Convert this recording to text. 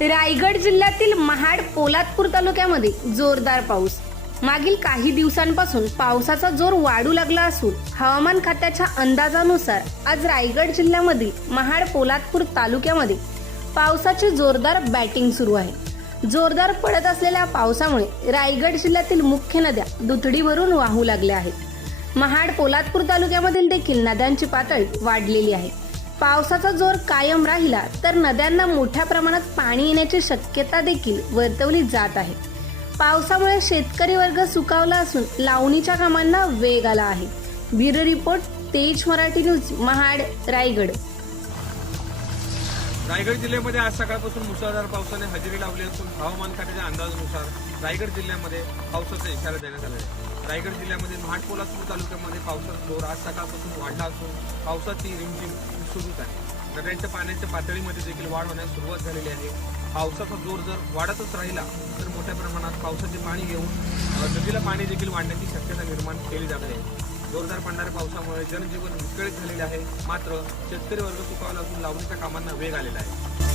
रायगड जिल्ह्यातील महाड पोलादपूर तालुक्यामध्ये जोरदार पाऊस. मागील काही दिवसांपासून पावसाचा जोर वाढू लागला असून हवामान खात्याच्या अंदाजानुसार आज रायगड जिल्ह्यामधील महाड पोलादपूर तालुक्यामध्ये पावसाची जोरदार बॅटिंग सुरू आहे. जोरदार पडत असलेल्या पावसामुळे रायगड जिल्ह्यातील मुख्य नद्या दुथडी भरून वाहू लागल्या आहेत. महाड पोलादपूर तालुक्यामधील देखील नद्यांची पातळी वाढलेली आहे. पावसाचा जोर कायम राहिला तर नद्यांना मोठ्या प्रमाणात पाणी येण्याची शक्यता देखील वर्तवली जात आहे. पावसामुळे शेतकरी वर्ग सुकावला असून लावणीच्या कामांना वेग आला आहे. Bureau report Tej Marathi news Mahad Raigad. Raigad जिल्ह्यामध्ये आज सकाळपासून मुसळधार पावसाने हजेरी लावली असून हवामान खात्याच्या अंदाजानुसार रायगड जिल्ह्यामध्ये पावसाचा इशारा देण्यात आला आहे रायगड जिल्ह्यामध्ये महाड पोलादपूर तालुक्यामध्ये पावसाचा जोर आज सकाळपासून वाढला असून पावसाची रिमझिम सुरूच आहे. नद्यांच्या पाण्याच्या पातळीमध्ये देखील वाढ होण्यास सुरुवात झालेली आहे. पावसाचा जोर जर वाढतच राहिला तर मोठ्या प्रमाणात पावसाचे पाणी घेऊन नदीला पाणी देखील वाढण्याची शक्यता निर्माण केली जात आहे. जोरदार पडणाऱ्या पावसामुळे जनजीवन विस्कळीत झालेले आहे. मात्र शेतकरी वर्ग सुखावला असून लावणीच्या कामांना वेग आलेला आहे.